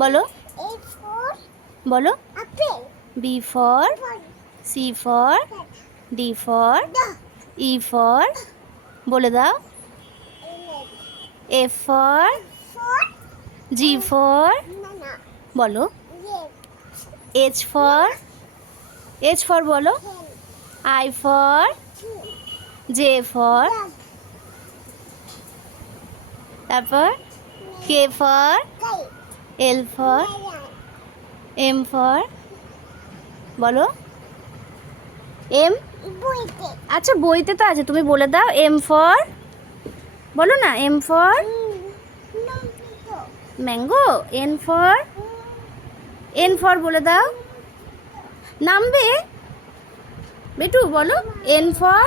বলো বলো। apple, B for C for D for E for বলে দাও। F for G for banana, বলো। red, এইচ ফর বলো। hen, I for two, J for dog, তারপর K for kite, L for lion, M for বলো। M buoyte, আচ্ছা বইতে তো আছে, তুমি বলে দাও। এম ফর বলো না। M for numpito, mango. N for বলে দাও। নামবে বেটু বলো। N for